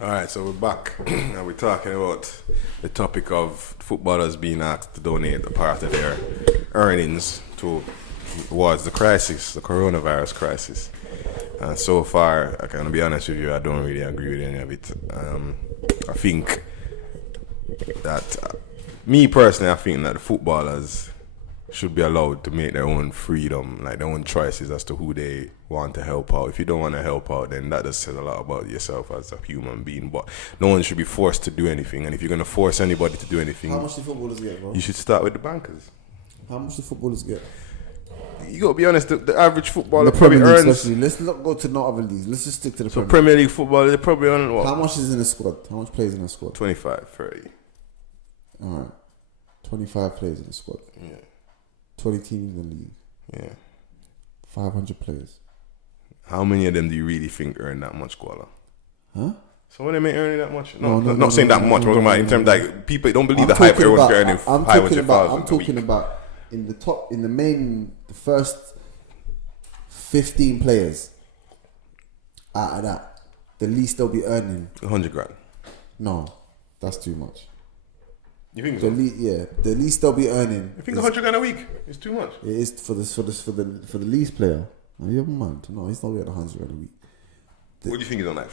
Alright, so we're back and we're talking about the topic of footballers being asked to donate a part of their earnings towards the crisis, the coronavirus crisis. And so far, I'm going to be honest with you, I don't really agree with any of it. I think that, me personally, I think that the footballers should be allowed to make their own freedom, like their own choices as to who they want to help out. If you don't want to help out, then that just says a lot about yourself as a human being. But no one should be forced to do anything. And if you're going to force anybody to do anything, how much do footballers get, bro? You should start with the bankers. How much do footballers get? You got to be honest, the average footballer probably earns... Let's not go to not other leagues. Let's just stick to the Premier League footballer, they probably earn what? How much is in a squad? How much plays in a squad? 25, 30. Alright. 25 players in the squad. Yeah. 20 teams in the league. Yeah. 500 players. How many of them do you really think earn that much, Koala? Huh? Some of them ain't earning that much. Not saying that much. I'm talking about in terms like people don't believe the hype. Everyone's earning 500,000. I'm talking about in the first 15 players out of that, the least they'll be earning 100 grand. No, that's too much. You think so? The least they'll be earning. You think 100 grand a week is too much? It is for the least player. Are you mad? No, he's not getting 100 grand a week. What do you think he's on, like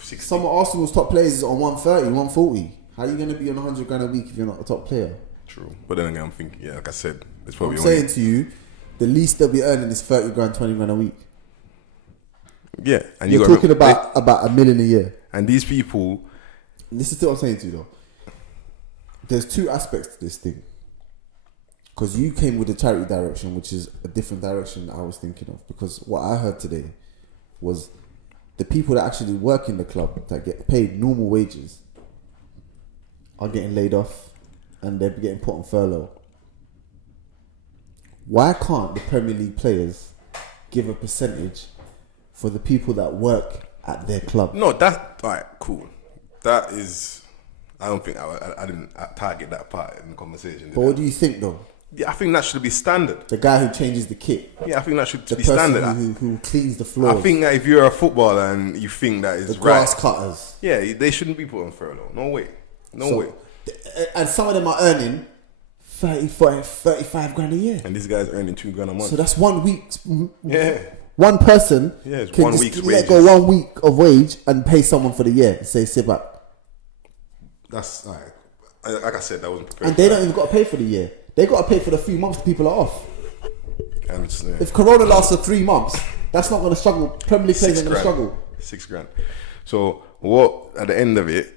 60? Some of Arsenal's top players is on 130, 140. How are you going to be on 100 grand a week if you're not a top player? True. But then again, I'm thinking, like I said, it's probably I'm saying to you, the least they'll be earning is 30 grand, 20 grand a week. Yeah. And you're talking about $1 million a year. And these people... This is what I'm saying to you, though. There's two aspects to this thing. Because you came with the charity direction, which is a different direction I was thinking of. Because what I heard today was the people that actually work in the club that get paid normal wages are getting laid off and they're getting put on furlough. Why can't the Premier League players give a percentage for the people that work at their club? No, alright, cool. That is... I don't think I didn't target that part in the conversation. But what do you think, though? Yeah, I think that should be standard. The guy who changes the kit. Yeah, I think that should be standard. The person who cleans the floors. I think that if you're a footballer and you think that is the grass cutters. Yeah, they shouldn't be put on furlough. No way. No way. And some of them are earning 30, 40, 35 grand a year. And this guy's earning 2 grand a month. So that's 1 week. Yeah. One person it's can 1 just week's let wages. go 1 week of wage and pay someone for the year. Say, sit back. That's alright. Like I said, that wasn't prepared. And they don't even got to pay for the year. They got to pay for the few months people are off. And if Corona lasts for 3 months, that's not going to struggle. Premier League players are going to struggle. 6 grand. So what? At the end of it,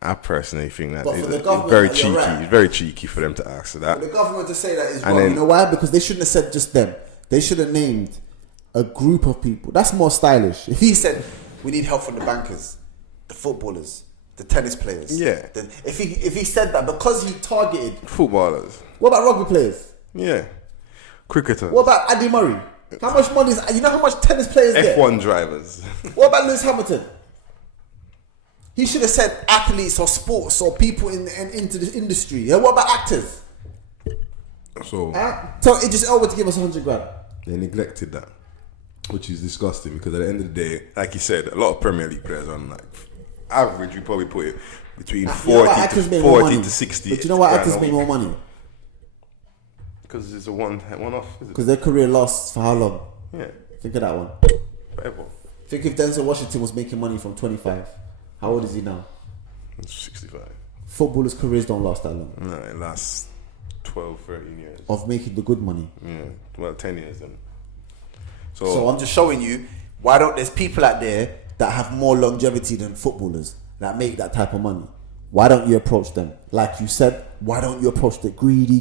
I personally think that it's very cheeky. Right. It's very cheeky for them to ask for that. For the government to say that is wrong. You know why? Because they shouldn't have said just them. They should have named a group of people. That's more stylish. If he said we need help from the bankers, the footballers, the tennis players. Yeah. If he said that because he targeted footballers. What about rugby players? Yeah. Cricketers. What about Andy Murray? How much money is... You know how much tennis players get? F1 drivers. What about Lewis Hamilton? He should have said athletes or sports or people into the industry. Yeah, what about actors? So it just to give us 100 grand. They neglected that, which is disgusting because at the end of the day, like you said, a lot of Premier League players on like average, you probably put it between 40 to 60. But do you know why actors make more money? Because it's a one-off. Because their career lasts for how long? Yeah. Think of that one. Forever. Think if Denzel Washington was making money from 25, how old is he now? 65. Footballers' careers don't last that long. No, it lasts 12, 13 years. Of making the good money. Yeah, well, 10 years then. So I'm just showing you, why don't there's people out there that have more longevity than footballers that make that type of money? Why don't you approach them? Like you said, why don't you approach the greedy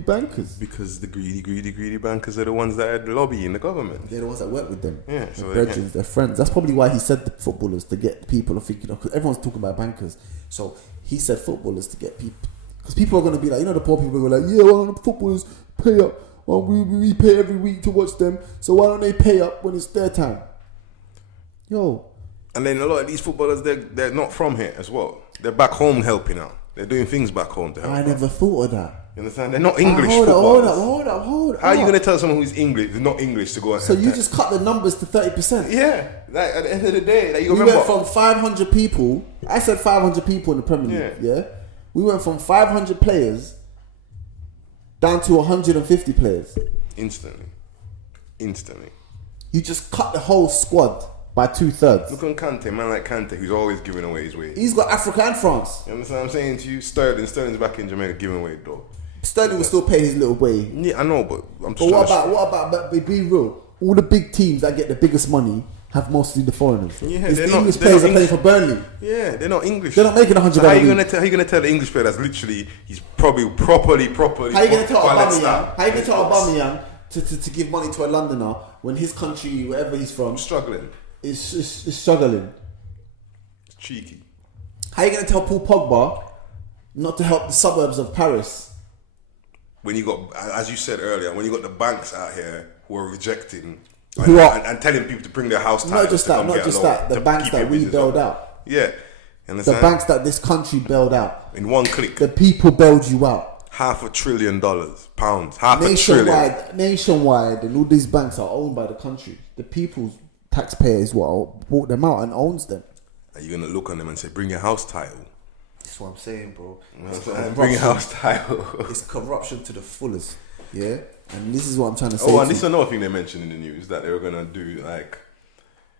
bankers? Because the greedy bankers are the ones that are lobbying the government. They're the ones that work with them. Yeah, so they're friends. That's probably why he said the footballers to get people are thinking of, because everyone's talking about bankers. So he said footballers to get people, because people are going to be like, the poor people are like, yeah, why don't the footballers pay up? Well, we pay every week to watch them, so why don't they pay up when it's their time? Yo. And then a lot of these footballers, they're not from here as well. They're back home helping out. They're doing things back home to help. I never thought of that. You understand? They're not English Hold footballers. up. How are you going to tell someone who's English, who's not English, to go and... So you just cut the numbers to 30%? Yeah. Like, at the end of the day, like, you We remember... went from 500 people. I said 500 people in the Premier League. Yeah. We went from 500 players down to 150 players. Instantly. You just cut the whole squad by 2/3. Look on Kante, man like Kante, who's always giving away his way. He's got Africa and France. You understand what I'm saying to you? Sterling's back in Jamaica giving away though. Sterling will still pay his little way. Yeah, I know, but I'm But just what about? But be real. All the big teams that get the biggest money have mostly the foreigners. Yeah, the English players are playing for Burnley. Yeah, they're not English. They're not making 100. So how you gonna tell the English player that's literally he's probably properly? How you gonna tell balanced Aubameyang? out? How you gonna tell Aubameyang to give money to a Londoner when his country, wherever he's from, Struggling. is struggling? It's cheeky. How you gonna tell Paul Pogba not to help the suburbs of Paris? When you got, as you said earlier, when you got the banks out here who are rejecting and telling people to bring their house titles. Not just that. The banks that we bailed out. Yeah. The banks that this country bailed out. In one click. The people bailed you out. $500 billion, pounds. $500 billion. Nationwide, and all these banks are owned by the country. The people's taxpayer is what bought them out and owns them. Are you gonna look on them and say, "Bring your house title"? That's what I'm saying, bro. Bring your house title. It's corruption to the fullest. Yeah, and this is what I'm trying to say. Oh, and this is another thing they mentioned in the news that they were gonna do like.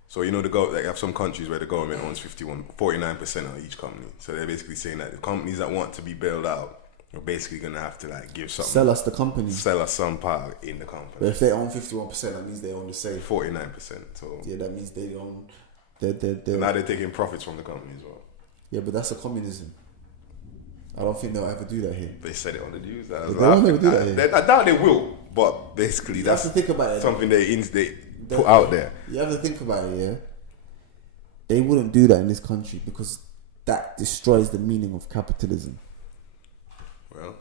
So you know they have some countries where the government owns 49% of each company. So they're basically saying that the companies that want to be bailed out are basically gonna have to like give something. Sell us the company. Sell us some part in the company. But if they own 51%, that means they own the same 49%. So yeah, that means they own. Now they're taking profits from the company as well. Yeah, but that's a communism. I don't think they'll ever do that here. They said it on the news. They won't ever do that here. I doubt they will, but basically that's have to think about it. Something they put out there. You have to think about it, yeah? They wouldn't do that in this country because that destroys the meaning of capitalism. Well,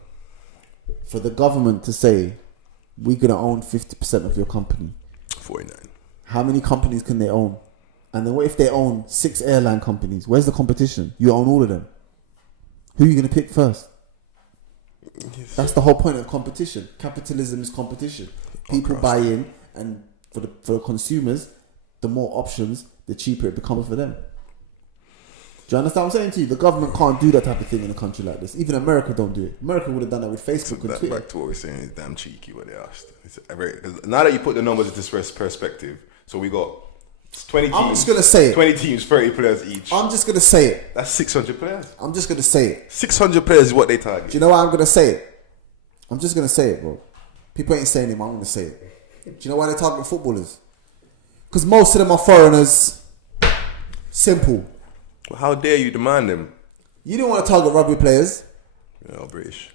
for the government to say, we're going to own 50% of your company. 49. How many companies can they own? And then what if they own 6 airline companies? Where's the competition? You own all of them. Who are you going to pick first? Yes. That's the whole point of competition. Capitalism is competition. People buy in, and for the consumers, the more options, the cheaper it becomes for them. Do you understand what I'm saying to you? The government can't do that type of thing in a country like this. Even America don't do it. America would have done that with Facebook and Twitter. Back to what we're saying, is damn cheeky what they asked. Now that you put the numbers into perspective, so we got 20 teams. I'm just going to say it. 20 teams, 30 players each. I'm just going to say it. That's 600 players. I'm just going to say it. 600 players is what they target. Do you know why I'm going to say it? I'm just going to say it, bro. People ain't saying it, I'm going to say it. Do you know why they target footballers? Because most of them are foreigners. Simple. Well, how dare you demand them? You didn't want to target rugby players. Yeah, British.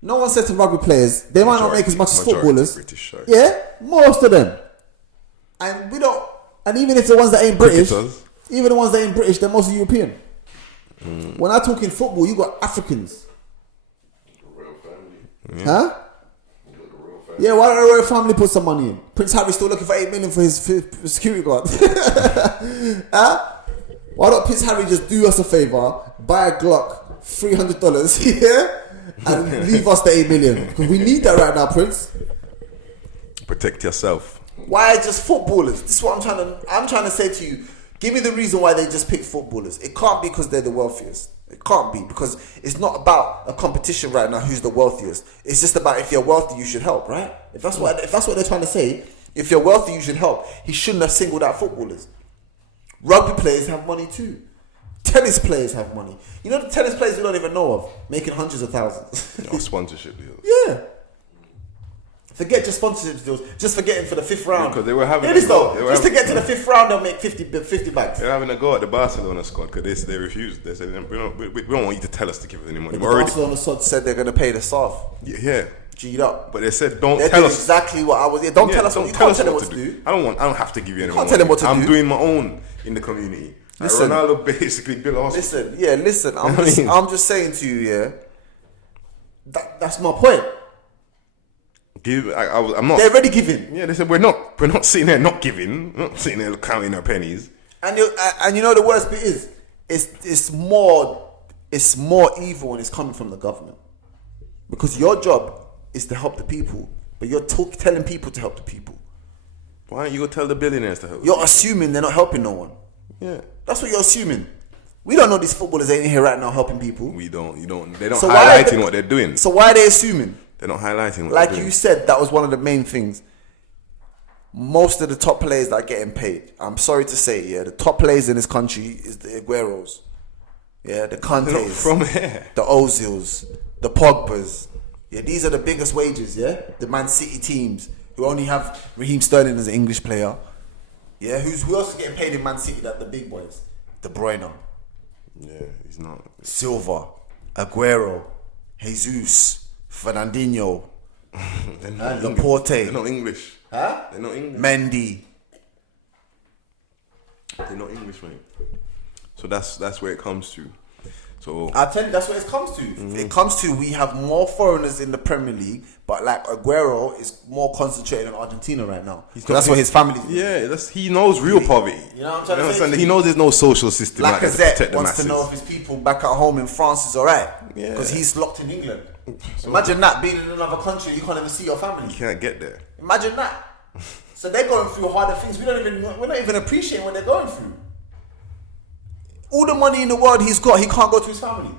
No one said to rugby players, they might not make as much as footballers. British, sorry. Yeah, most of them. And we don't. And even if the ones that ain't British, even the ones that ain't British, they're mostly European. When I talk in football, you got Africans. Royal family. Yeah. Huh? Yeah, why don't the royal family put some money in? Prince Harry's still looking for 8 million for his security guard. Huh? Why don't Prince Harry just do us a favour, buy a Glock, $300, yeah, and leave us the 8 million? Because we need that right now, Prince. Protect yourself. Why just footballers? This is what I'm trying to say to you. Give me the reason why they just pick footballers. It can't be because they're the wealthiest. It can't be, because it's not about a competition right now who's the wealthiest. It's just about if you're wealthy, you should help, right? If that's what they're trying to say, if you're wealthy, you should help. He shouldn't have singled out footballers. Rugby players have money too. Tennis players have money. You know the tennis players we don't even know of, making hundreds of thousands. Sponsorship deals. Yeah. Forget just sponsorship deals. Just forgetting for the 5th round. Because they were having just to get to the 5th round, they'll make 50 bags. They're having a go at the Barcelona squad because they refused. They said, we don't want you to tell us to give us any money. But the Barcelona squad said they're going to pay the staff. Yeah. G'd up. But they said, don't tell us. Exactly what I was. Yeah, don't tell us what you can't tell them what to do. I don't have to give you any money. Can't tell them what to do. I'm doing my own in the community. Listen, Ronaldo basically built a hospital. Listen. I'm just saying to you, yeah. That's my point. I'm not. They're already giving. Yeah, they said we're not sitting there not giving. We're not sitting there counting our pennies. And you know the worst bit is, it's more evil when it's coming from the government. Because your job is to help the people, but you're telling people to help the people. Why don't you go tell the billionaires to help? You're assuming they're not helping no one. Yeah. That's what you're assuming. We don't know these footballers ain't here right now helping people. We don't. You don't. They're not So why are highlighting they- what they're doing. So why are they assuming? They're not highlighting what Like they're doing. you said, that was one of the main things. Most of the top players that are getting paid, I'm sorry to say, yeah, the top players in this country is the Agueros, yeah, the They're not Kantes, from here. the Ozils, the Pogbas. Yeah, these are the biggest wages, yeah? The Man City teams who only have Raheem Sterling as an English player. Yeah, who else is getting paid in Man City? That the big boys. De Bruyne, Yeah, he's not. Silva, Aguero, Jesus, Fernandinho, They're not Laporte. They're not English. Huh? They're not English. Mendy. They're not English, mate. So that's where it comes to. So I tell you, that's what it comes to. It comes to we have more foreigners in the Premier League, but like Aguero is more concentrated in Argentina right now. That's where his family. yeah, he knows real poverty. You know what I'm trying to say? understand? He knows there's no social system like that to protect Lacazette the wants masses. to know if his people back at home in France is alright. Yeah. Because he's locked in England. Imagine that, being in another country, you can't even see your family. You can't get there. Imagine that. So they're going through harder things. We're not even appreciating what they're going through. All the money in the world he's got, he can't go to his family.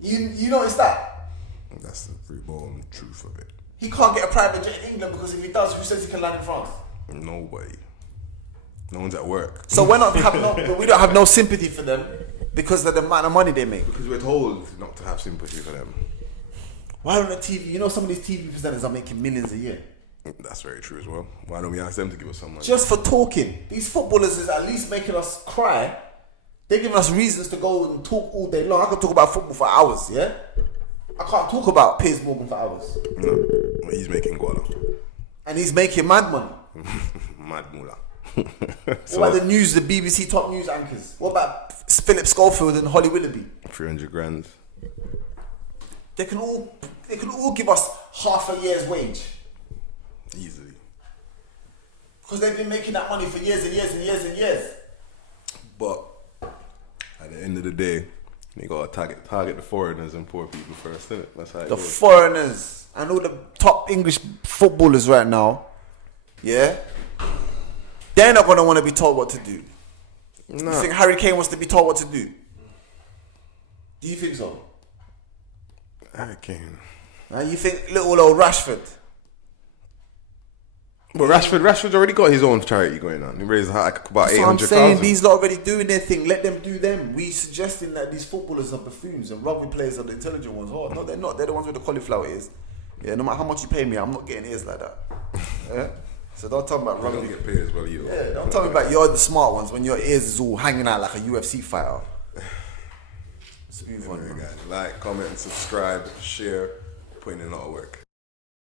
You notice that? That's the reborn truth of it. He can't get a private jet in England because if he does, who says he can land in France? Nobody. No one's at work. So we don't have no sympathy for them because of the amount of money they make. Because we're told not to have sympathy for them. Why on the TV? You know some of these TV presenters are making millions a year. That's very true as well. Why don't we ask them to give us some money? Just for talking. These footballers is at least making us cry. They're giving us reasons to go and talk all day long. I could talk about football for hours, yeah? I can't talk about Piers Morgan for hours. No, he's making guala. And he's making mad money. Mad moolah. What about the news, the BBC top news anchors? What about Philip Schofield and Holly Willoughby? 300 grand. They can all give us half a year's wage. Easily. Because they've been making that money for years and years and years and years. But at the end of the day, you gotta target the foreigners and poor people first, innit? That's how it The goes. foreigners and all the top English footballers right now, yeah, they're not gonna want to be told what to do. No. You think Harry Kane wants to be told what to do? Do you think so? Harry Kane. You think little old Rashford? But Rashford's already got his own charity going on. He raised like about That's what I'm 800,000. saying. These lot already doing their thing. Let them do them. We suggesting that these footballers are buffoons and rugby players are the intelligent ones. Oh, no, they're not. They're the ones with the cauliflower ears. Yeah, no matter how much you pay me, I'm not getting ears like that. Yeah? So don't tell me about I don't rugby. get paid as well, you. Yeah, don't tell me about you're the smart ones when your ears is all hanging out like a UFC fighter. Let's move on, Anyway, man. guys, like, comment, subscribe, share. Putting in a lot of work.